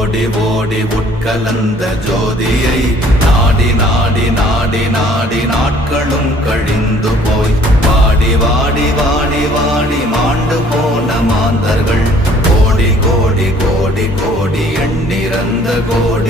ஓடி ஓடி உட்கலந்த ஜோதியை நாடி நாடி நாடி நாடி நாட்களும் கழிந்து போய் வாடி வாடி வாடி வாடி மாண்டு போன மாந்தர்கள் கோடி கோடி கோடி கோடி எண்ணிறந்த கோடி